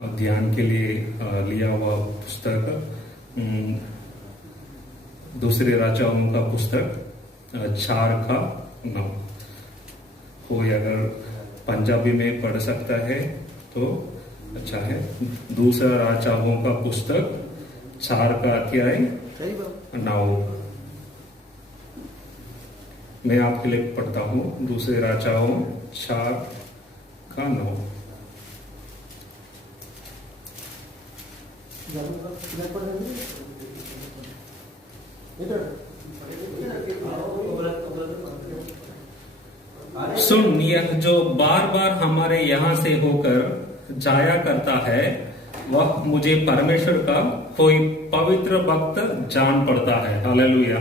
ध्यान के लिए लिया हुआ पुस्तक दूसरे राजाओं का पुस्तक 4:9। कोई अगर पंजाबी में पढ़ सकता है तो अच्छा है। दूसरा राजाओं का पुस्तक 4:9। मैं आपके लिए पढ़ता हूं दूसरे राजाओं 4:9। सुन, यह जो बार बार हमारे यहाँ से होकर जाया करता है वह मुझे परमेश्वर का कोई पवित्र भक्त जान पड़ता है। हालेलुया।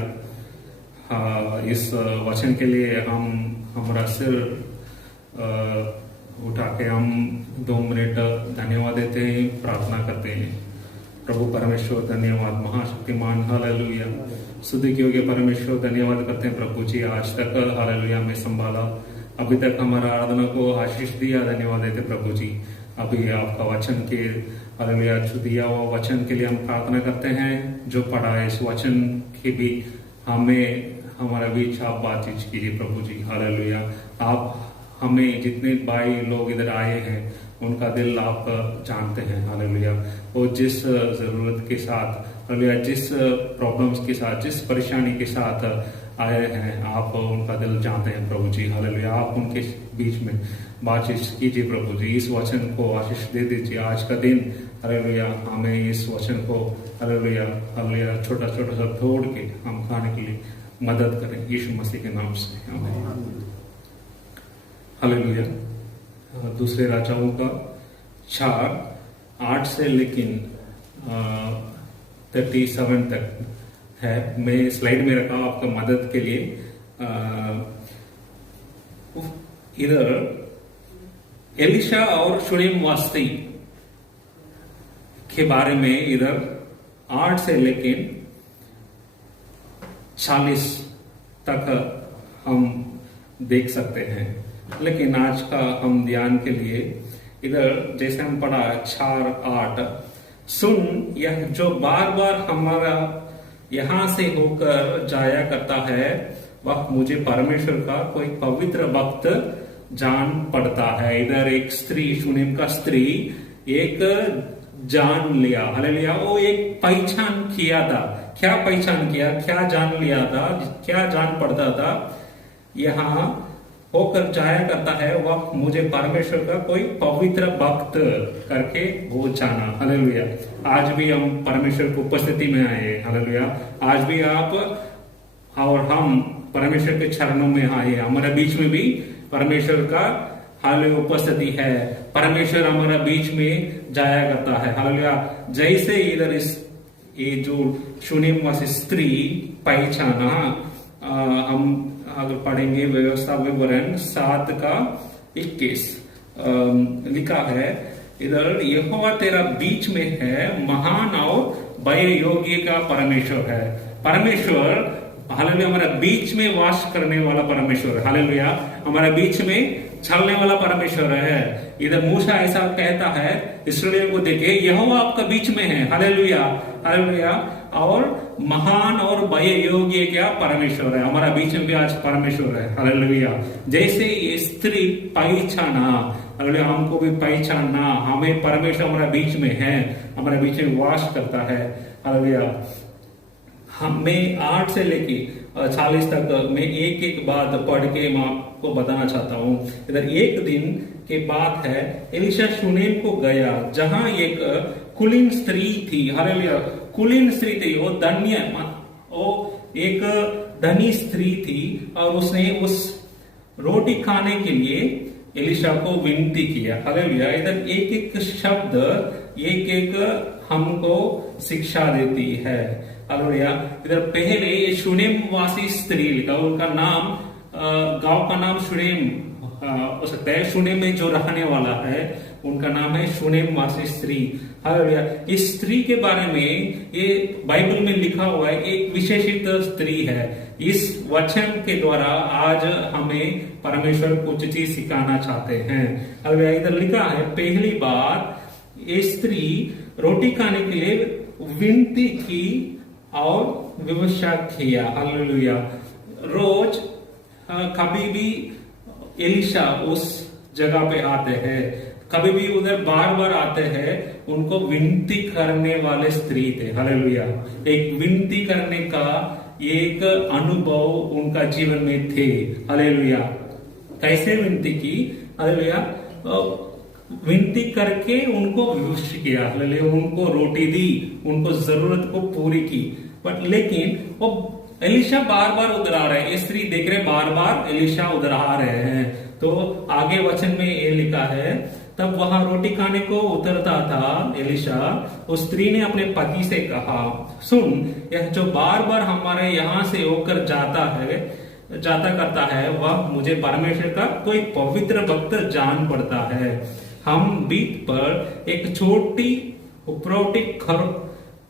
हाँ, इस वचन के लिए हम हमारा सिर उठा के हम 2 मिनट धन्यवाद देते हैं, प्रार्थना करते हैं। प्रभु परमेश्वर धन्यवाद, महाशक्तिमान। हालेलुया। स्तुति योग्य परमेश्वर धन्यवाद करते हैं प्रभु जी, आज तक हालेलुया में संभाला, अभी तक हमारा आराधना को आशीष दिया। धन्यवाद देते प्रभु जी। अभी आपका वचन के हालेलुया दिया हुआ वचन के लिए हम प्रार्थना करते हैं। जो पढ़ा है इस वचन के भी हमें हमारा बीच आप बातचीत कीजिए प्रभु जी। हालेलुया। आप हमें जितने भाई लोग इधर आए हैं उनका दिल आप जानते हैं। हालेलुया। वो जिस जरूरत के साथ, हालेलुया, जिस प्रॉब्लम्स के साथ, जिस परेशानी के साथ आए हैं, आप उनका दिल जानते हैं प्रभु जी। हालेलुया। आप उनके बीच में बातचीत कीजिए प्रभु जी। इस वचन को आशीष दे दीजिए आज का दिन। हालेलुया। हमें इस वचन को हालेलुया हालेलुया छोटा छोटा सा तोड़ के हम खाने के लिए मदद करें यीशु मसीह के नाम से। आमीन। हालेलुया। दूसरे राजाओं का 4:8 से लेकिन 37 तक है। मैं स्लाइड में रखा आपका मदद के लिए। इधर एलिशा और शुनेम वास्ती के बारे में इधर 8 से लेकिन 40 तक हम देख सकते हैं। लेकिन आज का हम ध्यान के लिए इधर जैसे हम पढ़ा 4:8, सुन, यह जो बार बार हमारा यहां से होकर जाया करता है वह मुझे परमेश्वर का कोई पवित्र भक्त जान पड़ता है। इधर एक स्त्री, शुनेम का स्त्री एक जान लिया। हालेलुया। वो एक पहचान किया था। क्या पहचान किया, क्या जान लिया था, क्या जान पड़ता था, यहाँ होकर जाया करता है वह मुझे परमेश्वर का कोई पवित्र भक्त करके वो जाना। हालेलुया। आज भी हम परमेश्वर की उपस्थिति में आए। हालेलुया। आज भी आप और हम परमेश्वर के चरणों में आए। हमारे बीच में भी परमेश्वर का हालेलुया उपस्थिति है। परमेश्वर हमारा बीच में जाया करता है। हालेलुया। जैसे इधर इस ये जो शुनेम वासी स्त्री पहचाना, हम अगर पढ़ेंगे व्यवस्था विवरण 7:21 लिखा है इधर, यहोवा तेरा बीच में है, महान और भय योग्य का परमेश्वर है। परमेश्वर हालेलुया हमारा बीच में वास करने वाला परमेश्वर है। हालेलुया। हमारा बीच में चलने वाला परमेश्वर है। इधर मूसा ऐसा कहता है इस्राएलियों को देखे, यहोवा आपका बीच में है। Hallelujah hallelujah. और महान और भय योग्य क्या परमेश्वर है। हमारा बीच में भी आज परमेश्वर है। हालेलुया। जैसे ये स्त्री पहचाना, हालेलुया, हमको भी पहचानना, हमें परमेश्वर हमारा बीच में है, हमारे बीच में वास करता है। हालेलुया। मैं 8 से लेके 40 तक मैं एक एक बात पढ़ के मैं आपको बताना चाहता हूँ। इधर एक दिन के बात है, एलिशा शुनेम को गया जहां एक कुलीन स्त्री थी। हालेलुया। कुलीन स्त्री थी, वो एक धनी स्त्री थी और उसने उस रोटी खाने के लिए एलिशा को विनती किया। हालेलुया। इधर एक एक शब्द एक एक हमको शिक्षा देती है। हालेलुया। इधर पहले ये शुनेम वासी स्त्री लिखा, उनका नाम गांव का नाम शुनेम हो सकता है। शुनेम में जो रहने वाला है उनका नाम है शुनेम वासी स्त्री। हालेलुया। इस स्त्री के बारे में ये बाइबल में लिखा हुआ है, एक विशेषित स्त्री है। इस वचन के द्वारा आज हमें परमेश्वर कुछ चीज सिखाना चाहते हैं। हालेलुया। इधर लिखा है, पहली बार ये स्त्री रोटी खाने के लिए विनती की और विवशा किया। हालेलुया। रोज कभी भी एलिशा उस जगह पे आते हैं, कभी भी उधर बार बार आते हैं, उनको विनती करने वाले स्त्री थे। हालेलुया। एक विनती करने का एक अनुभव उनका जीवन में थे। हालेलुया। कैसे विनती की? हालेलुया। विनती करके उनको विवश किया। हालेलुया। उनको रोटी दी, उनको जरूरत को पूरी की। बट लेकिन वो एलिशा बार बार उधर आ रहे हैं, स्त्री देख रहे बार बार एलिशा उधर आ रहे हैं। तो आगे वचन में ये लिखा है, तब वहां रोटी खाने को उतरता था एलिशा, उस स्त्री ने अपने पति से कहा, सुन, यह जो बार बार हमारे यहां से होकर जाता करता है, वह मुझे परमेश्वर का कोई पवित्र भक्त जान पड़ता है। हम बीत पर एक छोटी उपरोटी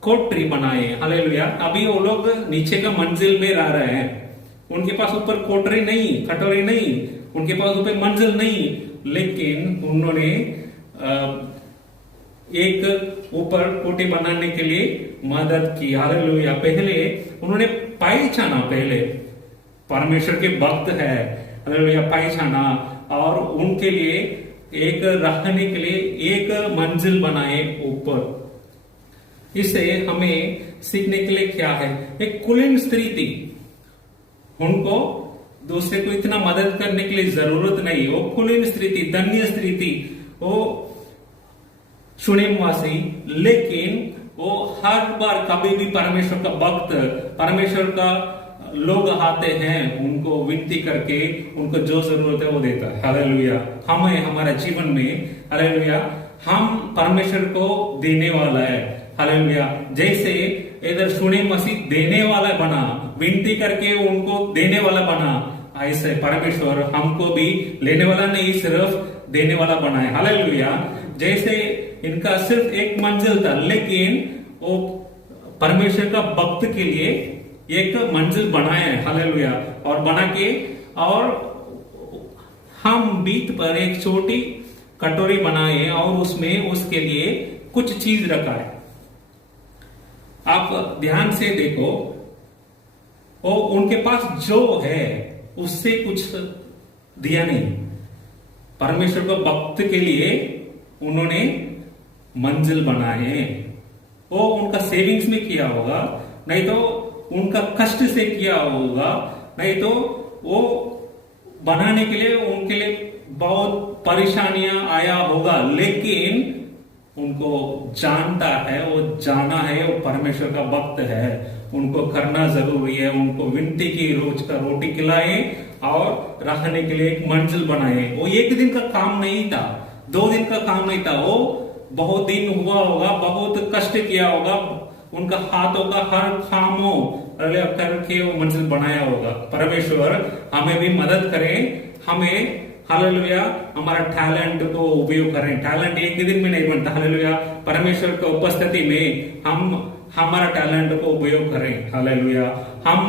कोठरी बनाए। हालेलुया। अभी वो लोग नीचे का मंजिल में रह रहे हैं, उनके पास ऊपर कोठरी नहीं, खटोरी नहीं, उनके पास ऊपर मंजिल नहीं, लेकिन उन्होंने एक ऊपर कोठी बनाने के लिए मदद की। हालेलुया। पहले उन्होंने पहचाना, पहले परमेश्वर के भक्त है। हालेलुया। पहचाना और उनके लिए एक रहने के लिए एक मंजिल बनाए ऊपर। इससे हमें सीखने के लिए क्या है? एक कुलीन स्त्री थी, उनको दूसरे को इतना मदद करने के लिए जरूरत नहीं। वो कुलीन स्त्री थी, धन्य स्त्री थी, वो शुनेमवासी, लेकिन वो हर बार कभी भी परमेश्वर का भक्त, परमेश्वर का लोग आते हैं, उनको विनती करके उनको जो जरूरत है वो देता है। हालेलुया। हमें हमारा जीवन में, हालेलुया, हम परमेश्वर को देने वाला है। हालेलुया। जैसे इधर सुने मसीह देने वाला बना, विनती करके उनको देने वाला बना, ऐसे परमेश्वर हमको भी लेने वाला नहीं, सिर्फ देने वाला बना है। हालेलुया। जैसे इनका सिर्फ एक मंजिल था, लेकिन वो परमेश्वर का भक्त के लिए एक मंजिल बनाए है। हालेलुया। और बना के, और हम बीत पर एक छोटी कटोरी बनाए और उसमें उसके लिए कुछ चीज रखा है। आप ध्यान से देखो, वो उनके पास जो है उससे कुछ दिया नहीं। परमेश्वर को भक्त के लिए उन्होंने मंजिल बनाए। वो उनका सेविंग्स में किया होगा, नहीं तो उनका कष्ट से किया होगा, नहीं तो वो बनाने के लिए उनके लिए बहुत परेशानियां आया होगा, लेकिन उनको जानता है, वो जाना है, वो परमेश्वर का भक्त है, उनको करना जरूरी है। उनको विनती की, रोज का रोटी खिलाए और रहने के लिए एक मंजिल बनाए। वो एक दिन का काम नहीं था, 2 दिन का काम नहीं था, वो बहुत दिन हुआ होगा, बहुत कष्ट किया होगा, उनका हाथों का हर कामों करके वो मंजिल बनाया होगा। परमेश्वर हमें भी मदद करें, हमें, हालेलुया, हमारा टैलेंट को उपयोग करें। टैलेंट एक दिन में नहीं बनता। हालेलुया। परमेश्वर की उपस्थिति में हम हमारा टैलेंट को उपयोग करें। हालेलुया। हम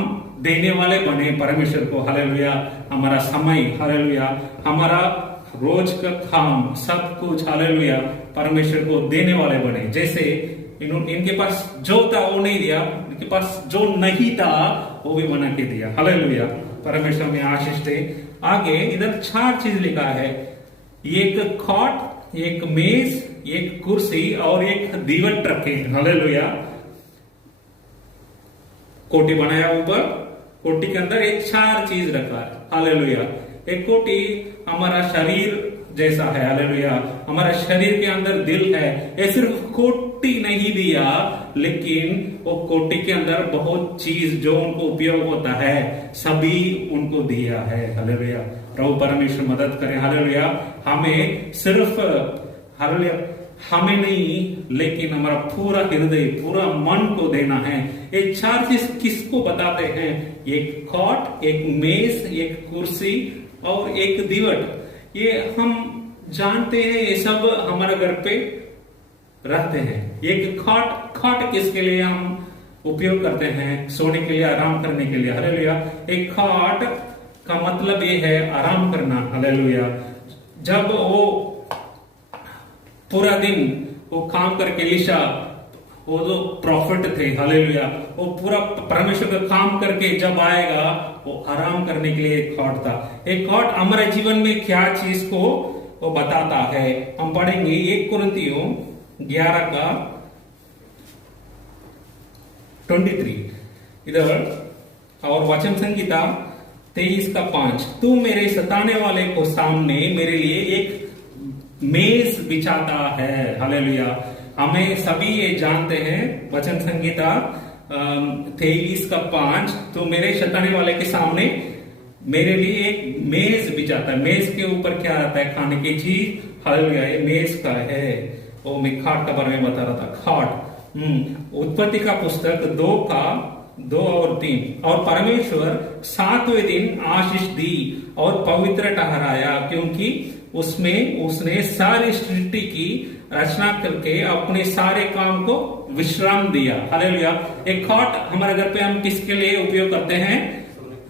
देने वाले बने परमेश्वर को। हालेलुया। हमारा समय, हालेलुया, हमारा रोज का काम, सब कुछ, हालेलुया, परमेश्वर को देने वाले बने। जैसे इनके पास जो था वो नहीं दिया, इनके पास जो नहीं था वो भी बना के दिया। हालेलुया। परमेश्वर में आशीष दे। आगे इधर 4 चीज लिखा है, एक खॉट, एक मेज, एक कुर्सी और एक दीवट रखे। हालेलुया। कोठी बनाया ऊपर, कोठी के अंदर एक 4 चीज रखा है। हालेलुया। एक कोठी हमारा शरीर जैसा है। हालेलुया। हमारा शरीर के अंदर दिल है। ये सिर्फ कोठी नहीं दिया, लेकिन वो कोठी के अंदर बहुत चीज जो उनको उपयोग होता है सभी उनको दिया है। हालेलुया। प्रभु परमेश्वर मदद करे। हालेलुया। हमें सिर्फ, हालेलुया, हमें नहीं, लेकिन हमारा पूरा हृदय, पूरा मन को देना है। ये 4 चीज किसको बताते हैं? एक खॉट, एक मेज, एक कुर्सी और एक दीवट। ये हम जानते हैं, ये सब हमारे घर पे रहते हैं। एक खॉट किसके लिए हम उपयोग करते हैं? सोने के लिए, आराम करने के लिए। हालेलुया। एक खॉट का मतलब ये है आराम करना। हालेलुया। जब वो पूरा दिन वो काम करके एलीशा, वो जो प्रॉफिट थे, हालेलुया, वो पूरा परमेश्वर का काम करके जब आएगा वो आराम करने के लिए एक खॉट था। एक खॉट हमारे जीवन में क्या चीज को वो बताता है, हम पढ़ेंगे 1 कुरिन्थियों 11 का 23 इधर, और वचन संहिता 23 का 5। तू मेरे सताने वाले को सामने मेरे लिए एक मेज बिछाता है। हालेलुया। हमें सभी ये जानते हैं, वचन संहिता 23 का 5, तो मेरे सताने वाले के सामने मेरे लिए एक मेज बिछाता है। मेज के ऊपर क्या आता है? खाने की चीज। हालेलुया। ये मेज का है। वो मैं खाट का बारे में बता रहा था, खाट। उत्पत्ति का पुस्तक 2 और 3। और परमेश्वर 7वें दिन आशीष दी और पवित्र ठहराया, क्योंकि उसमें उसने सारी सृष्टि की रचना करके अपने सारे काम को विश्राम दिया। हालेलुया। एक खॉट हमारे घर पे हम किसके लिए उपयोग करते हैं?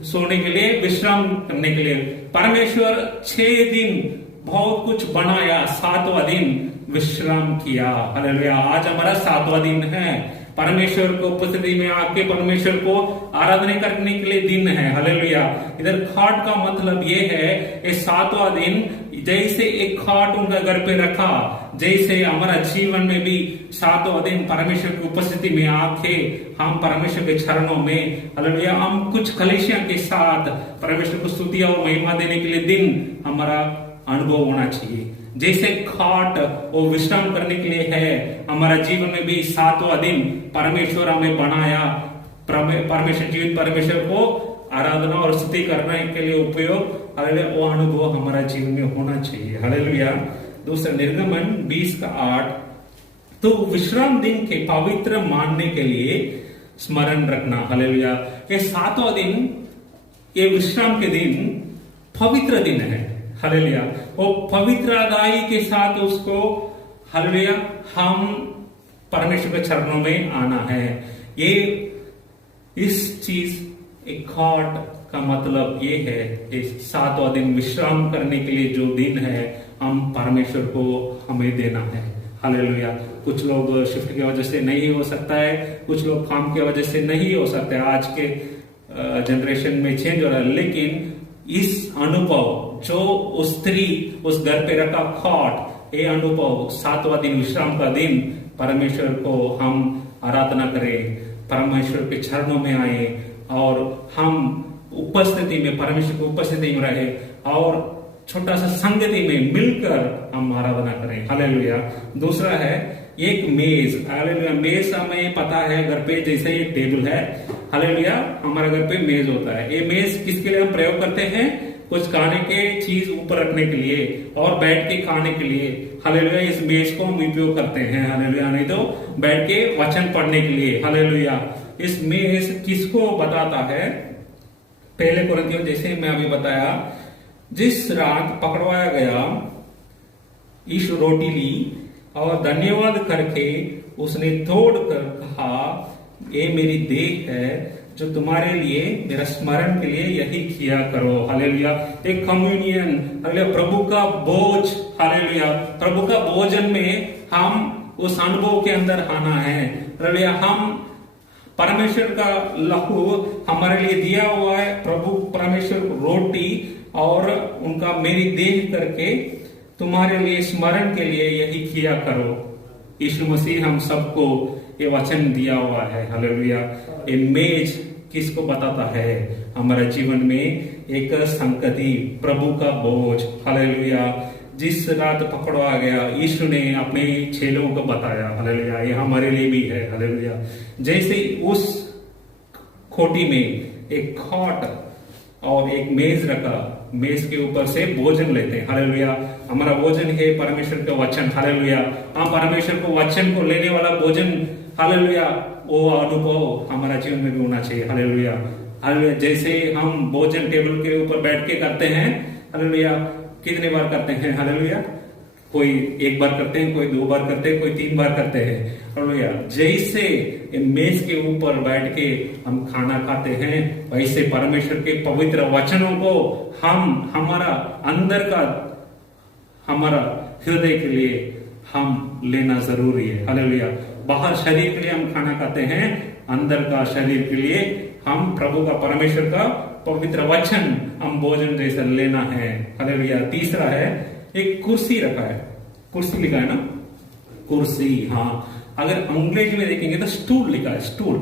सोने के लिए, विश्राम करने के लिए। परमेश्वर 6 दिन बहुत कुछ बनाया, 7वां दिन विश्राम किया। हालेलुया। आज हमारा 7वां दिन है। परमेश्वर को उपस्थिति में आके परमेश्वर को आराधना करने के लिए दिन है। हालेलुया। इधर खाट का मतलब ये है, ये 7वां दिन जैसे एक खाट उनका घर पे रखा, जैसे हमारा जीवन में भी 7वां दिन परमेश्वर की उपस्थिति में आके हम परमेश्वर के चरणों में, हालेलुया, हम कुछ कलीसिया के साथ परमेश्वर को स्तुति और महिमा देने के लिए दिन हमारा अनुभव होना चाहिए। जैसे खाट वो विश्राम करने के लिए है, हमारा जीवन में भी 7वां दिन परमेश्वर हमें बनाया, परमेश्वर जीवित परमेश्वर को आराधना और स्तुति करने के लिए उपयोग, हालेलुया, वो अनुभव हमारा जीवन में होना चाहिए। हालेलुया। दूसरा निर्गमन 20 का 8, तो विश्राम दिन के पवित्र मानने के लिए स्मरण रखना। हालेलुया। ये 7वां दिन, ये विश्राम के दिन पवित्र दिन है। हालेलुया। वो पवित्र अदाई के साथ उसको, हालेलुया, हम परमेश्वर के चरणों में आना है। ये इस चीज एक खाट का मतलब ये है, इस 7वां दिन विश्राम करने के लिए जो दिन है, हम परमेश्वर को हमें देना है। हालेलुया। कुछ लोग शिफ्ट की वजह से नहीं हो सकता है, कुछ लोग काम की वजह से नहीं हो सकता है, आज के जनरेशन में चेंज हो रहा है, लेकिन इस अनुभव जो उस स्त्री उस घर पे रखा खाट, ये अनुभव 7वां दिन विश्राम का दिन परमेश्वर को हम आराधना करें, परमेश्वर के चरणों में आए और हम उपस्थिति में, परमेश्वर की उपस्थिति में रहे और छोटा सा संगति में मिलकर हम आराधना करें। हालेलुया। दूसरा है एक मेज। हालेलुया। मेज हमें पता है घर पे जैसे ये टेबल है, हालेलुया, हमारे घर पे मेज होता है। ये मेज किसके लिए हम प्रयोग करते हैं? कुछ खाने के चीज ऊपर रखने के लिए और बैठ के खाने के लिए। हालेलुया। इस मेज को हम उपयोग करते हैं। हालेलुया। नहीं तो बैठ के वचन पढ़ने के लिए। हालेलुया। इस मेज किसको बताता है? पहले कुरिन्थियों, जैसे मैं अभी बताया, जिस रात पकड़वाया गया, यीशु रोटी ली और धन्यवाद करके उसने तोड़कर कहा, ये मेरी देह है जो तुम्हारे लिए, मेरा स्मरण के लिए यही किया करो। हालेलुया। एक कम्युनियन, हालेलुया, प्रभु का भोज, हालेलुया, प्रभु का भोजन में हम उस अनुभव के अंदर आना है। हालेलुया। हम परमेश्वर का लहू हमारे लिए दिया हुआ है, प्रभु परमेश्वर रोटी और उनका मेरी देह करके तुम्हारे लिए स्मरण के लिए यही किया करो। यीशु मसीह हम सबको ये वचन दिया हुआ है। हालेलुया। ये मेज किसको बताता है? हमारे जीवन में एक संगति, प्रभु का बोझ। हालेलुया। जिस रात पकड़वा गया, यीशु ने अपने चेलों को बताया। हालेलुया। ये हमारे लिए भी है। हालेलुया। जैसे उस खोटी में एक खाट और एक मेज रखा, मेज के ऊपर से भोजन लेते हैं। हालेलुया। हमारा भोजन है परमेश्वर का वचन। हालेलुया। हम परमेश्वर को वचन को लेने वाला भोजन, हालेलुया, वो अनुभव हमारा जीवन में भी होना चाहिए। हालेलुया। हालेलुया। जैसे हम भोजन टेबल के ऊपर बैठ के करते हैं, हालेलुया, कितने बार करते हैं? हालेलुया। कोई 1 बार करते हैं, कोई 2 बार करते हैं, कोई 3 बार करते हैं। हालेलुया। जैसे मेज के ऊपर बैठ के हम खाना खाते हैं, वैसे परमेश्वर के पवित्र वचनों को हम हमारा अंदर का, हमारा हृदय के लिए हम लेना जरूरी है। हालेलुया। बाहर शरीर के लिए हम खाना खाते हैं, अंदर का शरीर के लिए हम प्रभु का, परमेश्वर का पवित्र वचन हम भोजन जैसा लेना है। हालेलुया। तीसरा है, एक कुर्सी रखा है, कुर्सी लिखा है ना, कुर्सी। हाँ, अगर अंग्रेजी में देखेंगे तो स्टूल लिखा है, स्टूल।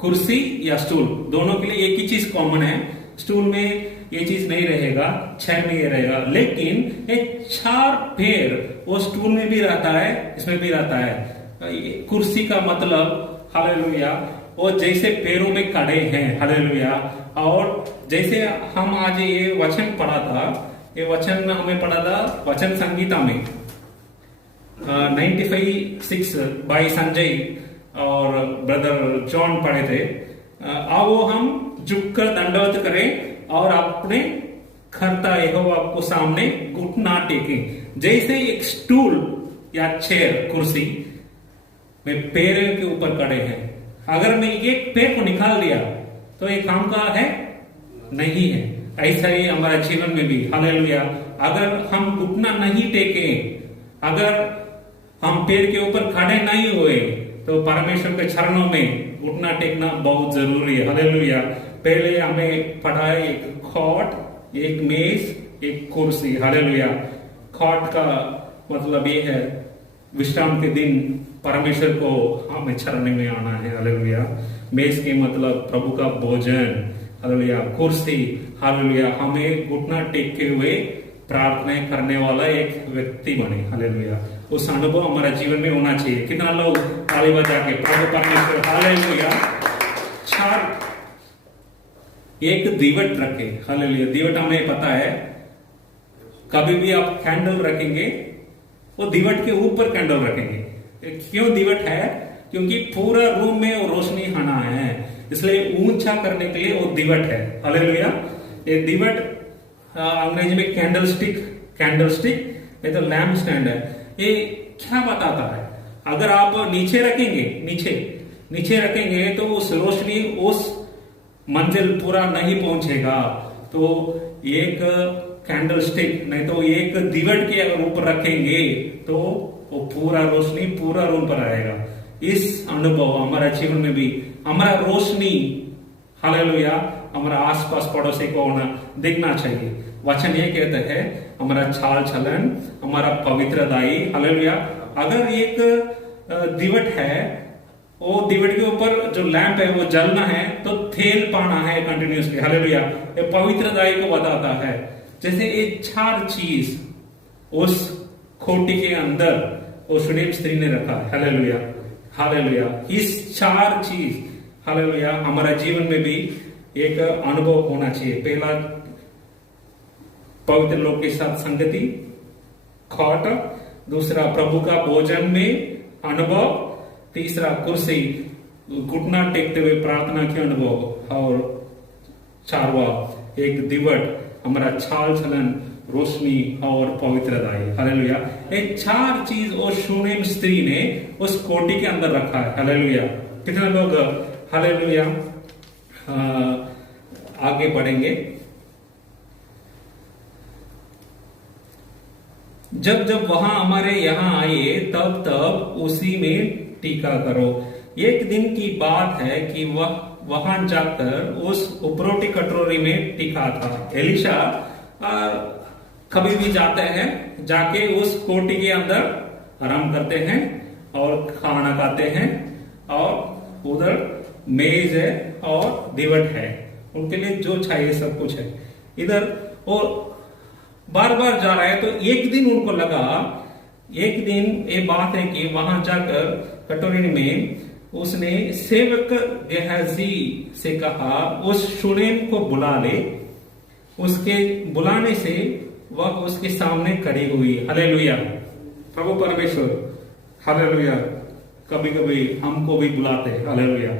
कुर्सी या स्टूल दोनों के लिए एक ही चीज कॉमन है। स्टूल में ये चीज नहीं रहेगा, चेयर में ये रहेगा, लेकिन एक 4 पैर वो स्टूल में भी रहता है, इसमें भी रहता है। कुर्सी का मतलब हालेलुया, वो जैसे पैरों में खड़े हैं। हालेलुया। और जैसे हम आज ये वचन पढ़ा था, ये वचन हमें पढ़ा था वचन संगीता में 95:6 बाई संजय और ब्रदर जॉन पढ़े थे। अब वो हम झुककर दंडवत करें और अपने कर्ता यहोवा को सामने घुटना टेकें। जैसे एक स्टूल या चेयर, कुर्सी में पैर के ऊपर खड़े हैं, अगर मैं एक पैर को निकाल दिया तो ये काम का है नहीं है। ऐसा ही हमारा जीवन में भी। हालेलुया। अगर हम घुटना नहीं टेके, अगर हम पैर के ऊपर खड़े नहीं हुए, तो परमेश्वर के चरणों में घुटना टेकना बहुत जरूरी है। हालेलुया। पहले हमें पढ़ा है एक खॉट, एक मेज, एक कुर्सी। हालेलुया। खॉट का मतलब ये है विश्राम के दिन परमेश्वर को हमें चरण में आना है। हालेलुया। मेज के मतलब प्रभु का भोजन। हालेलुया। कुर्सी, हालेलुया, हमें घुटना टेके हुए प्रार्थना करने वाला एक व्यक्ति बने। हालेलुया। उस अनुभव हमारा जीवन में होना चाहिए। कितना लोग ताली बजा के प्रभु परमेश्वर, हालेलुया। 4 एक दीवट रखे। हालेलुया। दीवट हमें पता है, कभी भी आप कैंडल रखेंगे वो दीवट के ऊपर कैंडल रखेंगे। क्यों दीवट है? क्योंकि पूरा रूम में वो रोशनी आना है, इसलिए ऊंचा करने के लिए वो दीवट है। हालेलुया। ये दीवट अंग्रेजी में कैंडल स्टिक ये तो लैम्प स्टैंड है। ये क्या बताता है? अगर आप नीचे रखेंगे, नीचे रखेंगे तो उस रोशनी उस मंजिल पूरा नहीं पहुंचेगा। तो एक कैंडल स्टिक नहीं तो एक दीवट के अगर ऊपर रखेंगे तो वो पूरा रोशनी पूरा रूम पर आएगा। इस अनुभव हमारा जीवन में भी हमारा रोशनी, हालेलुया, हमारा आसपास पड़ोसी को दिखना चाहिए। वचन ये कहते हैं हमारा चाल चलन, हमारा पवित्रताई। हालेलुया। अगर एक दीवट है, वो दीवट के ऊपर जो लैंप है वो जलना है तो तेल पाना है कंटिन्यूसली। हालेलुया। ये पवित्रताई को बताता है। जैसे ये 4 चीज उस खोटी के अंदर वो सुनेम स्त्री ने रखा है। हालेलुया। हालेलुया। इस 4 चीज, हालेलुया, हमारा जीवन में भी एक अनुभव होना चाहिए। पहला, पवित्र लोग के साथ संगति, खॉट। दूसरा, प्रभु का भोजन में अनुभव। तीसरा, कुर्सी, घुटना टेकते हुए प्रार्थना के अनुभव। और 4वां, एक दीवट, हमारा चाल चलन, रोशनी और पवित्रताई। हालेलुया। ये 4 चीज उस शूनेम स्त्री ने उस कोटी के अंदर रखा है। हालेलुया। कितने लोग हालेलुया आगे बढ़ेंगे। जब जब वहां हमारे यहां आए तब तब उसी में टीका करो। एक दिन की बात है कि वह वहां जाकर उस उपरोटी कटोरी में टीका था। एलिशा कभी भी जाते हैं, जाके उस कोटी के अंदर आराम करते हैं और खाना खाते हैं, और उधर मेज है और दीवट है, उनके लिए जो चाहिए सब कुछ है इधर। और बार बार जा रहा है तो एक दिन उनको लगा, एक दिन ये बात है कि वहां जाकर कटोरी में उसने सेवक गेहाजी से कहा उस शूनेम को बुला ले। उसके बुलाने से वह उसके सामने खड़ी हुई। हालेलुया। प्रभु परमेश्वर, हालेलुया, कभी कभी हमको भी बुलाते हैं। हालेलुया।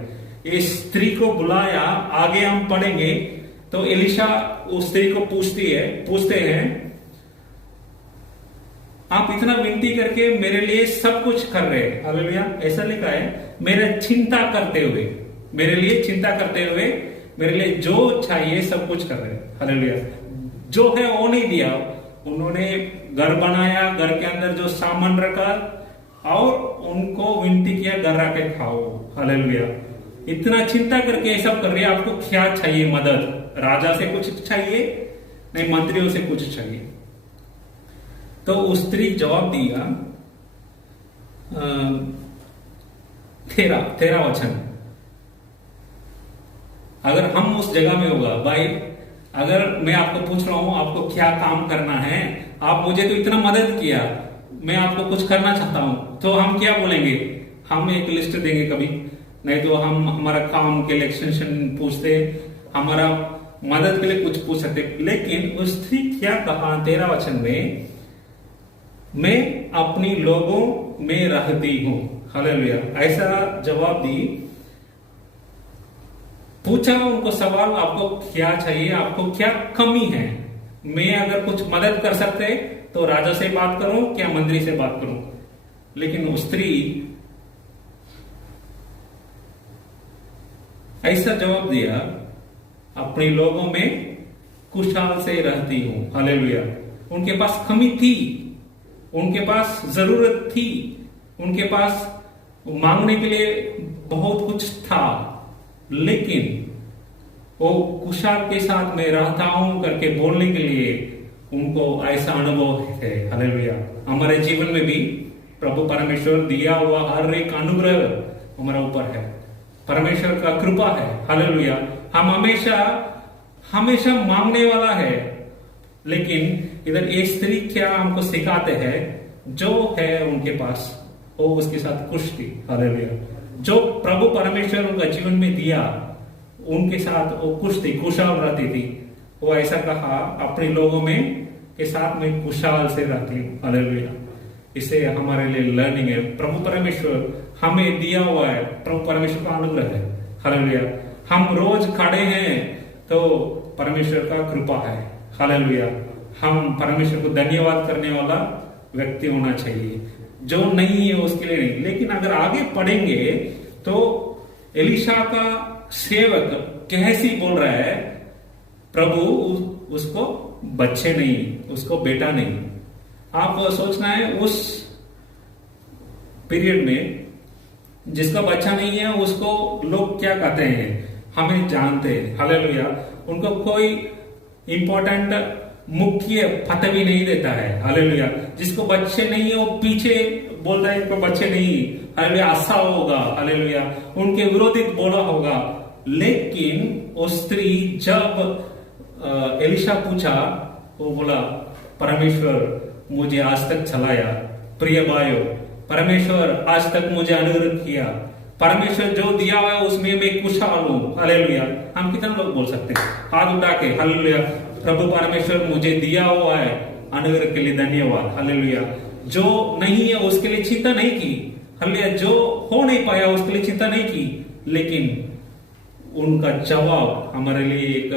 इस स्त्री को बुलाया, आगे हम पढ़ेंगे तो एलिशा उस स्त्री को पूछते हैं, आप इतना विनती करके मेरे लिए सब कुछ कर रहे हैं। हालेलुया। ऐसा लिखा है, मेरे चिंता करते हुए, मेरे लिए चिंता करते हुए, मेरे लिए जो चाहिए सब कुछ कर रहे हैं। हालेलुया। जो है वो नहीं दिया, उन्होंने घर बनाया, घर के अंदर जो सामान रखा और उनको विनती किया घर आके खाओ। हालेलुया। इतना चिंता करके ये सब कर रहे हैं, आपको क्या चाहिए? मदद। राजा से कुछ चाहिए नहीं, मंत्रियों से कुछ चाहिए। तो उस स्त्री जवाब दिया, 13 वचन। अगर हम उस जगह में होगा, भाई अगर मैं आपको पूछ रहा हूं आपको क्या काम करना है, आप मुझे तो इतना मदद किया, मैं आपको कुछ करना चाहता हूं, तो हम क्या बोलेंगे? हम एक लिस्ट देंगे कभी, नहीं तो हम हमारा काम के लिए एक्सटेंशन पूछते, हमारा मदद के लिए कुछ पूछ सकते। लेकिन उस स्त्री क्या कहा 13 वचन में? मैं अपनी लोगों में रहती हूं। हालेलुया। ऐसा जवाब दी। पूछा उनको सवाल, आपको क्या चाहिए, आपको क्या कमी है? मैं अगर कुछ मदद कर सकते तो राजा से बात करूं क्या मंत्री से बात करूं? लेकिन उस स्त्री ऐसा जवाब दिया, अपने लोगों में कुशल से रहती हूं। हालेलुया। उनके पास कमी थी, उनके पास जरूरत थी, उनके पास मांगने के लिए बहुत कुछ था, लेकिन वो कुशल के साथ में रहता हूं करके बोलने के लिए उनको ऐसा अनुभव है। हालेलुया। हमारे जीवन में भी प्रभु परमेश्वर दिया हुआ हर एक अनुग्रह हमारा ऊपर है, परमेश्वर का कृपा है। हालेलुया। हम हमेशा मांगने वाला है, लेकिन इधर ये स्त्री क्या हमको सिखाते हैं? जो है उनके पास वो उसके साथ खुश थी। हालेलुया। जो प्रभु परमेश्वर उनका जीवन में दिया उनके साथ वो खुश थी, कुशल रहती थी। वो ऐसा कहा, अपने लोगों में के साथ में कुशल से रहती हूं। हालेलुया। इसे हमारे लिए लर्निंग है। प्रभु परमेश्वर हमें दिया हुआ है, प्रभु परमेश्वर का अनुग्रह है। हालेलुया। हम रोज खड़े हैं तो परमेश्वर का कृपा है। हालेलुया। हम परमेश्वर को धन्यवाद करने वाला व्यक्ति होना चाहिए, जो नहीं है उसके लिए नहीं। लेकिन अगर आगे पढ़ेंगे तो एलिशा का सेवक कैसी बोल रहा है, प्रभु उसको बच्चे नहीं, उसको बेटा नहीं। आप सोचना है उस पीरियड में जिसका बच्चा नहीं है उसको लोग क्या कहते हैं, हमें जानते हैं। हालेलुया। उनको कोई इंपॉर्टेंट मुख्य पदवी नहीं देता है। हालेलुया। जिसको बच्चे नहीं है वो पीछे बोल रहा है इनको बच्चे नहीं। हालेलुया। ऐसा होगा। हालेलुया। उनके विरोधित बोला होगा। लेकिन वो स्त्री जब एलिशा पूछा, वो बोला, परमेश्वर मुझे आज तक चलाया। प्रिय भाइयों, परमेश्वर आज तक मुझे अनुग्रह किया। परमेश्वर जो दिया हुआ है उसमें मैं खुशहाल हूं। हालेलुया। हम कितने लोग बोल सकते हैं हाथ उठा के? हालेलुया। प्रभु परमेश्वर मुझे दिया हुआ है, अनुग्रह के लिए धन्यवाद। हालेलुया। जो नहीं है उसके लिए चिंता नहीं की। हालेलुया। जो हो नहीं पाया उसके लिए चिंता नहीं की, लेकिन उनका जवाब हमारे लिए एक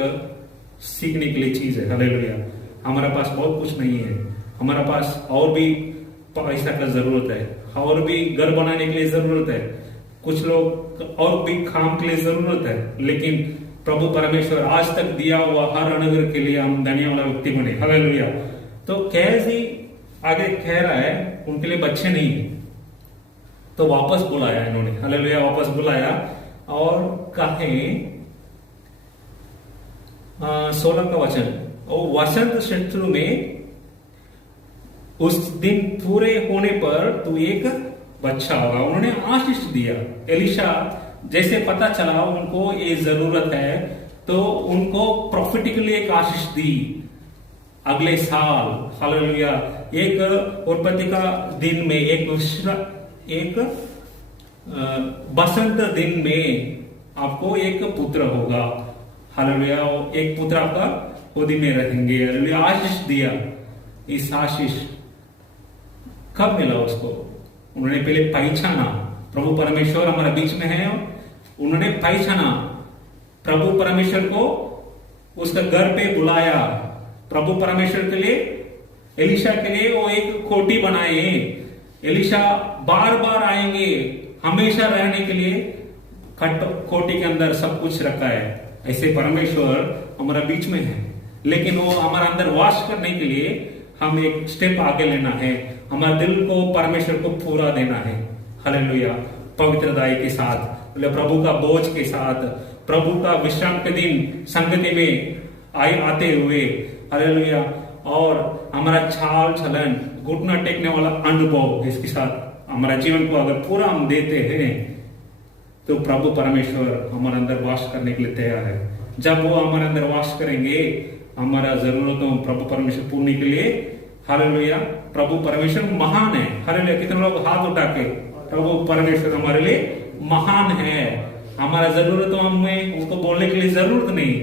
सीखने के लिए चीज है। हालेलुया। हमारे पास बहुत कुछ नहीं है, हमारे पास और भी पैसा का जरूरत है, और भी घर बनाने के लिए जरूरत है, कुछ लोग और भी काम के लिए जरूरत है, लेकिन प्रभु परमेश्वर आज तक दिया हुआ हर अनुग्रह के लिए हम धन्यवाद व्यक्ति बने। हालेलुया। तो कैसे आगे कह रहा है उनके लिए बच्चे नहीं है, तो वापस बुलाया इन्होंने। हालेलुया। वापस बुलाया और कहे 16 का वचन, और वसंत ऋतु में उस दिन पूरे होने पर तू एक बच्चा होगा। उन्होंने आशीष दिया। एलिशा जैसे पता चला उनको ये जरूरत है, तो उनको प्रॉफिटिकली एक आशीष दी अगले साल। हालेलुया। एक उत्पत्ति का दिन में, एक बसंत दिन में आपको एक पुत्र होगा। हालेलुया। एक पुत्र आपका गोदी में रहेंगे। हालेलुया। आशीष दिया। इस आशीष कब मिला उसको? उन्होंने पहले पहचाना प्रभु परमेश्वर हमारे बीच में है। उन्होंने पहचाना प्रभु परमेश्वर को, उसका घर पे बुलाया। प्रभु परमेश्वर के लिए, एलिशा के लिए वो एक कोठी बनाए। एलिशा बार बार आएंगे, हमेशा रहने के लिए कोठी के अंदर सब कुछ रखा है। ऐसे परमेश्वर हमारा बीच में है, लेकिन वो हमारा अंदर वास करने के लिए हम एक स्टेप आगे लेना है, हमारे दिल को परमेश्वर को पूरा देना है। हालेलुया। पवित्रताई के साथ, प्रभु का बोझ के साथ, प्रभु का विश्राम के दिन संगति में आते हुए, हालेलुया। और हमारा चाल चलन, घुटना टेकने वाला अनुभव, इसके साथ हमारा जीवन को अगर पूरा हम देते हैं तो प्रभु परमेश्वर हमारे अंदर वास करने के लिए तैयार है। जब वो हमारे अंदर वास करेंगे, हमारा जरूरतों प्रभु परमेश्वर पूर्ति के लिए, हालेलुया। प्रभु परमेश्वर महान है। हालेलुया। कितने लोग हाथ उठा के, प्रभु परमेश्वर हमारे लिए महान है। हमारा जरूरतों हमें उसको बोलने के लिए जरूरत नहीं,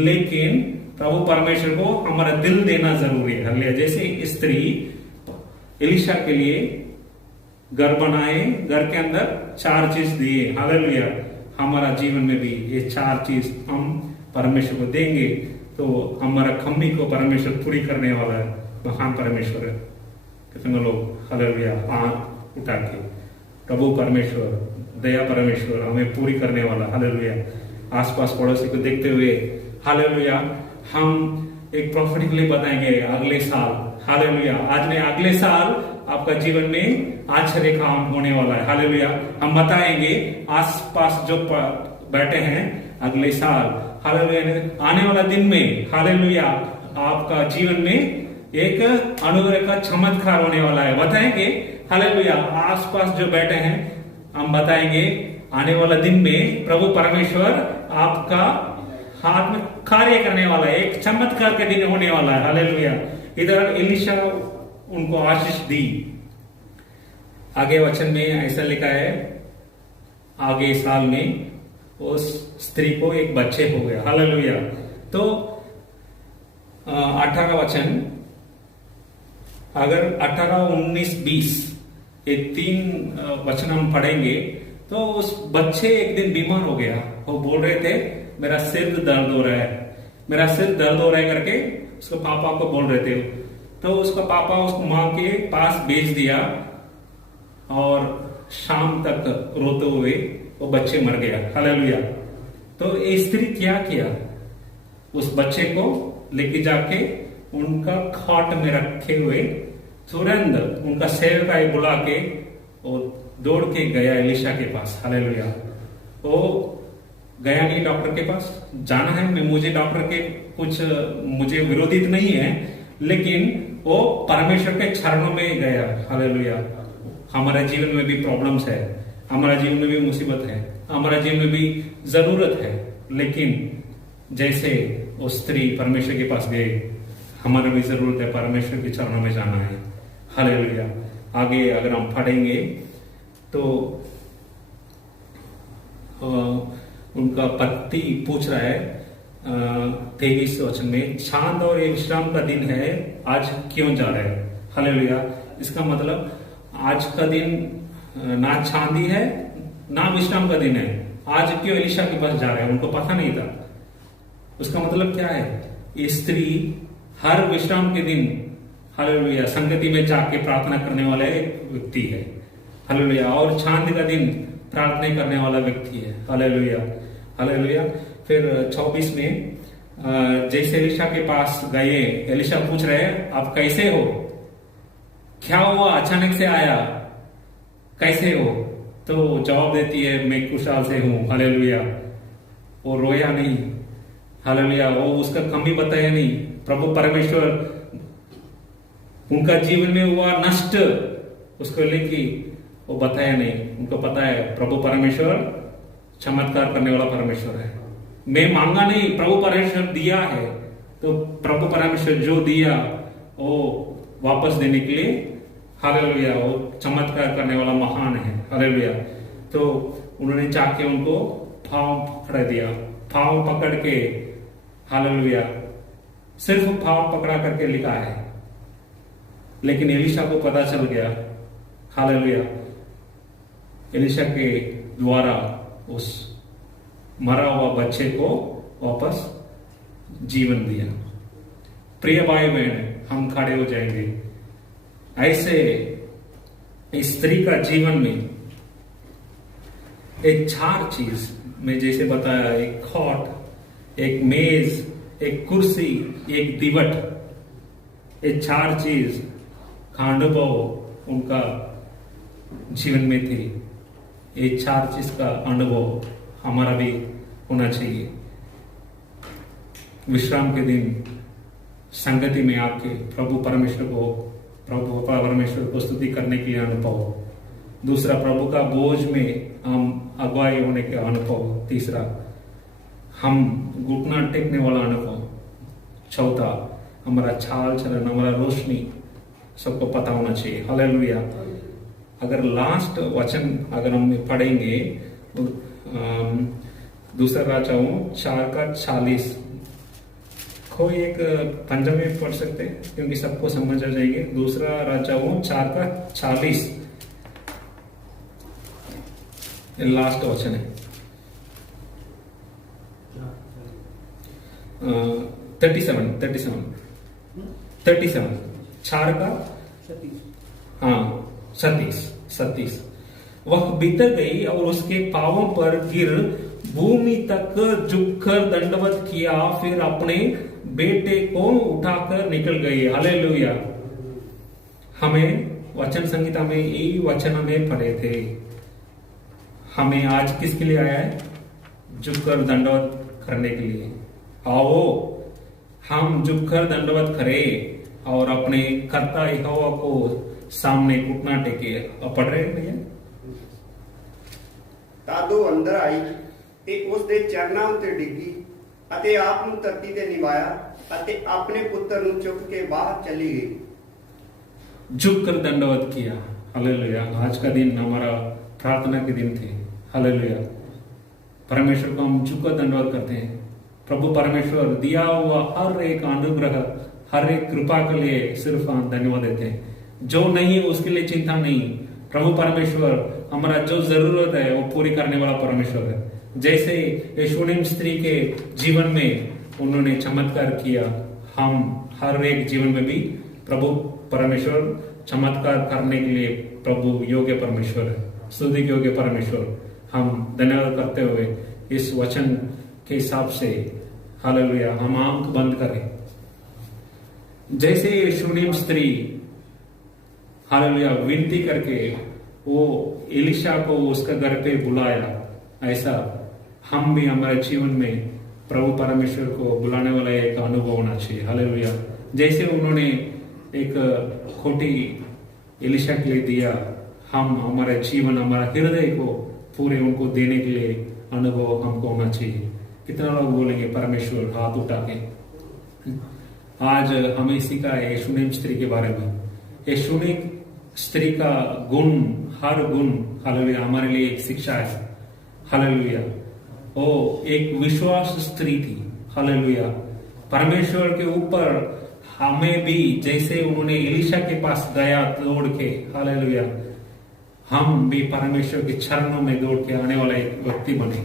लेकिन प्रभु परमेश्वर को हमारा दिल देना जरूरी है। हालेलुया। जैसे स्त्री एलिशा के लिए घर बनाए, घर के अंदर 4 चीज दिए। हालेलुया। हमारा जीवन में भी ये 4 चीज हम परमेश्वर को देंगे तो हमारा कमी को परमेश्वर पूरी करने वाला है। महान परमेश्वर है। कितने लोग हालेलुया हाथ उठा के, प्रभु परमेश्वर, दया परमेश्वर हमें पूरी करने वाला। हालेलुया। आसपास पड़ोसी को देखते हुए, हालेलुया, हम एक प्रॉफिटिकली बताएंगे अगले साल, हालेलुया, आज नहीं अगले साल आपका जीवन में आश्चर्य काम होने वाला है। हालेलुया। हम बताएंगे आसपास जो बैठे हैं अगले साल, हालेलुया, आने वाला दिन में, हालेलुया, आपका जीवन में एक अनुग्रह का चमत्कार होने वाला है। बताएंगे, हालेलुया। आसपास जो बैठे हैं हम बताएंगे आने वाला दिन में प्रभु परमेश्वर आपका हाथ में कार्य करने वाला है, एक चमत्कार का दिन होने वाला है। हालेलुया। इधर एलिशा उनको आशीष दी। आगे वचन में ऐसा लिखा है, आगे साल में उस स्त्री को एक बच्चे हो गया। हालेलुया। तो 18 वचन, अगर 18, 19, 20 ये 3 वचन हम पढ़ेंगे तो उस बच्चे एक दिन बीमार हो गया। वो बोल रहे थे मेरा सिर दर्द हो रहा है, मेरा सिर दर्द हो रहा है करके उसके पापा को बोल रहे थे। तो उसका पापा उसको माँ के पास भेज दिया और शाम तक रोते हुए वो बच्चे मर गया। हालेलुया। तो ये स्त्री क्या किया, उस बच्चे को लेके जाके उनका खाट में रखे हुए तुरंत उनका सेवका बुला के वो दौड़ के गया एलिशा के पास। हालेलुया। वो गया नहीं डॉक्टर के पास, जाना है मैं, मुझे डॉक्टर के कुछ मुझे विरोधित नहीं है, लेकिन वो परमेश्वर के चरणों में गया। हालेलुया। हमारे जीवन में भी प्रॉब्लम्स है, हमारा जीवन में भी मुसीबत है, हमारा जीवन में भी जरूरत है, लेकिन जैसे वो स्त्री परमेश्वर के पास गए, हमारा भी जरूरत है परमेश्वर के चरणों में जाना है। हालेलुया। आगे अगर हम पढ़ेंगे तो उनका पति पूछ रहा है 23 वचन में, चांद और एक विश्राम का दिन है, आज क्यों जा रहे हैं? हालेलुया। इसका मतलब आज का दिन ना चांदी है ना विश्राम का दिन है, आज क्यों एलिशा के पास जा रहे हैं? उनको पता नहीं था। उसका मतलब क्या है, ये स्त्री हर विश्राम के दिन, हालेलुया, संगति में जाके प्रार्थना करने वाला एक व्यक्ति है। हालेलुया। और चांद का दिन प्रार्थना करने वाला व्यक्ति है। हालेलुया। हालेलुया। फिर 24 में जैसे एलिशा के पास गए, एलिशा पूछ रहे हैं आप कैसे हो, क्या हुआ, अचानक से आया, कैसे हो? तो जवाब देती है मैं कुशल से हूं। हालेलुया। वो रोया नहीं। हालेलुया। वो उसका कमी बताया नहीं। प्रभु परमेश्वर उनका जीवन में हुआ नष्ट, उसको लेके वो बताया नहीं। उनको पता है प्रभु परमेश्वर चमत्कार करने वाला परमेश्वर है। मैं मांगा नहीं, प्रभु परमेश्वर दिया है, तो प्रभु परमेश्वर जो दिया वो वापस देने के लिए, हालेलुया, वो चमत्कार करने वाला महान है। हालेलुया। तो उन्होंने जाके उनको पांव पकड़ दिया, पांव पकड़ के, हालेलुया, सिर्फ पांव पकड़ा करके लिखा है, लेकिन एलिशा को पता चल गया। हालेलुया। एलिशा के द्वारा उस मरा हुआ बच्चे को वापस जीवन दिया। प्रिय भाई बहन, हम खड़े हो जाएंगे। ऐसे इस स्त्री का जीवन में एक 4 चीज में जैसे बताया, एक खाट, एक मेज, एक कुर्सी, एक दिवट, ये 4 चीज का अनुभव उनका जीवन में थी। ये 4 चीज का अनुभव हमारा भी होना चाहिए। विश्राम के दिन संगति में आके प्रभु परमेश्वर को स्तुति करने के लिए अनुभव। दूसरा, प्रभु का बोझ में हम अगुवाई होने के अनुभव। तीसरा, हम घुटना टेकने वाला अनुभव। चौथा, हमारा चाल चलन, हमारा रोशनी सबको पता होना चाहिए। हालेलुया। अगर लास्ट वचन अगर हम पढ़ेंगे तो दूसरा राजाओं 4:40, कोई एक पंजाबी में पढ़ सकते हैं क्योंकि सबको समझ आ जाएंगे। दूसरा राजाओं 4:40 लास्ट वचन है। 37 4 का 37। वह भीतर गई और उसके पांवों पर गिर भूमि तक झुककर दंडवत किया, फिर अपने बेटे को उठाकर निकल गई। हालेलुया। हमें वचन संहिता में यही वचन हमें पढ़े थे। हमें आज किसके लिए आया है? झुककर दंडवत करने के लिए। आओ हम झुककर दंडवत करें और अपने कर्ता यहोवा को सामने घुटना टेके। अब पढ़ रहे हैं भैया? ਤਾਦੋਂ ਅੰਦਰ ਆਈ ਤੇ ਉਸ ਦੇ ਚਰਨਾਂ ਉੱਤੇ ਡਿੱਗੀ ਅਤੇ ਆਪ ਨੂੰ ਧਰਤੀ ਤੇ ਨਿਵਾਇਆ ਅਤੇ ਆਪਣੇ ਪੁੱਤਰ ਨੂੰ ਚੁੱਕ ਕੇ ਬਾਹਰ चली गई। झुककर दंडवत किया। हालेलुया। आज का दिन हमारा प्रार्थना के दिन थे। हालेलुया। परमेश्वर को हम झुककर दंडवत करते हैं। प्रभु परमेश्वर दिया हुआ हर एक अनुग्रह, हर एक कृपा के लिए सिर्फ हम धन्यवाद देते हैं। जो नहीं उसके लिए चिंता नहीं। प्रभु परमेश्वर हमारा जो जरूरत है वो पूरी करने वाला परमेश्वर है। जैसे ये शूनेम स्त्री के जीवन में उन्होंने चमत्कार किया, हम हर एक जीवन में भी प्रभु परमेश्वर चमत्कार करने के लिए प्रभु योग्य परमेश्वर है, स्तुति योग्य परमेश्वर। हम धन्यवाद करते हुए इस वचन के हिसाब से हालेलुया हम आंख बंद करें। जैसे शूनेम स्त्री हालेलुया विनती करके वो एलिशा को उसका घर पे बुलाया, ऐसा हम भी हमारे जीवन में प्रभु परमेश्वर को बुलाने वाला एक अनुभव होना चाहिए। हालेलुया। जैसे उन्होंने एक खोटी एलिशा के लिए दिया, हम हमारे जीवन, हमारा हृदय को पूरे उनको देने के लिए अनुभव हमको होना चाहिए। कितना लोग बोलेंगे परमेश्वर हाथ उठा के? आज हमें सीखा है शूनेम स्त्री के बारे में। ये शूनेम स्त्री का गुण, हर गुण हालेलुया हमारे लिए एक शिक्षा है। हालेलुया। वो एक विश्वास स्त्री थी। हालेलुया। परमेश्वर के ऊपर हमें भी, जैसे उन्होंने एलिशा के पास गया दौड़ के, हालेलुया, हम भी परमेश्वर के चरणों में दौड़ के आने वाला एक व्यक्ति बने।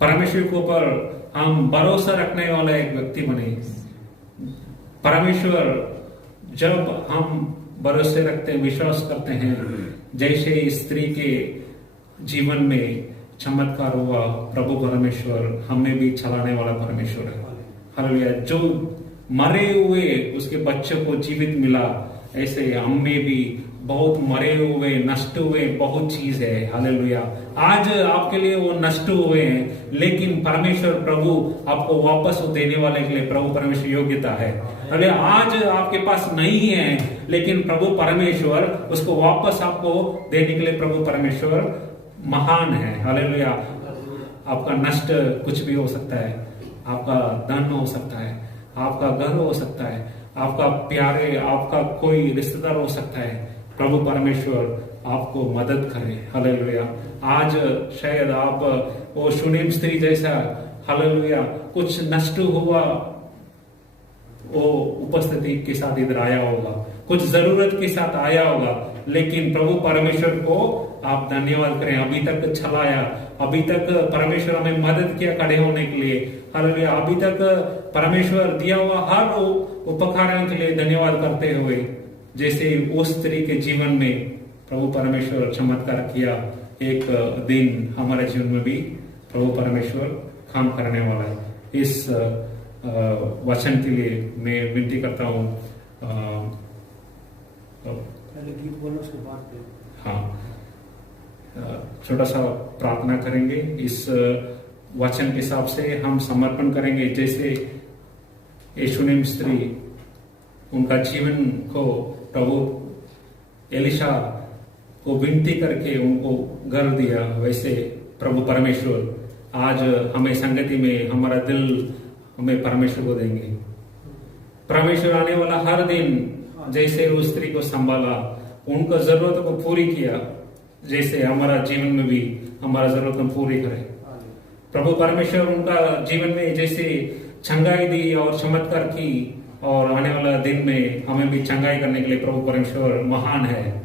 परमेश्वर के ऊपर हम भरोसा रखने वाला एक व्यक्ति बने। परमेश्वर जब हम भरोसे रखते हैं, विश्वास करते हैं, जैसे स्त्री के जीवन में चमत्कार हुआ, प्रभु परमेश्वर हमें भी चलाने वाला परमेश्वर है। हालेलुया। जो मरे हुए उसके बच्चे को जीवित मिला, ऐसे हमें भी बहुत मरे हुए, नष्ट हुए बहुत चीज है। हालेलुया। आज आपके लिए वो नष्ट हुए हैं, लेकिन परमेश्वर प्रभु आपको वापस देने वाले के लिए प्रभु परमेश्वर योग्यता है। अरे आज आपके पास नहीं है, लेकिन प्रभु परमेश्वर उसको वापस आपको देने के लिए प्रभु परमेश्वर महान है। हालेलुया। आपका नष्ट कुछ भी हो सकता है, आपका धन हो सकता है, आपका घर हो सकता है, आपका प्यारे, आपका कोई रिश्तेदार हो सकता है। प्रभु परमेश्वर आपको मदद करे। हालेलुया। आज शायद आप वो शूनेम स्त्री जैसा हालेलुया कुछ नष्ट हुआ, वो उपस्थिति के साथ इधर आया होगा, कुछ जरूरत के साथ आया होगा, लेकिन प्रभु परमेश्वर को आप धन्यवाद करें। अभी तक चलाया, अभी तक परमेश्वर हमें मदद किया खड़े होने के लिए। हालेलुया। अभी तक परमेश्वर दिया हुआ हर उपकारों के लिए धन्यवाद करते हुए, जैसे उस स्त्री के जीवन में प्रभु परमेश्वर चमत्कार किया, एक दिन हमारे जीवन में भी प्रभु परमेश्वर काम करने वाला है। इस वचन के लिए मैं विनती करता हूँ, पहले गीत बोलो उसके बाद फिर। हाँ, छोटा सा प्रार्थना करेंगे। इस वचन के हिसाब से हम समर्पण करेंगे। जैसे यशुनेम स्त्री उनका जीवन को प्रभु एलिशा को विनती करके उनको घर दिया, वैसे प्रभु परमेश्वर आज हमें संगति में हमारा दिल हमें परमेश्वर को देंगे। परमेश्वर आने वाला हर दिन जैसे उस स्त्री को संभाला, उनका जरूरत को पूरी किया, जैसे हमारा जीवन में भी हमारा जरूरत को पूरी करे। प्रभु परमेश्वर उनका जीवन में जैसे चंगाई दी और चमत्कार की, और आने वाला दिन में हमें भी चंगाई करने के लिए प्रभु परमेश्वर महान है।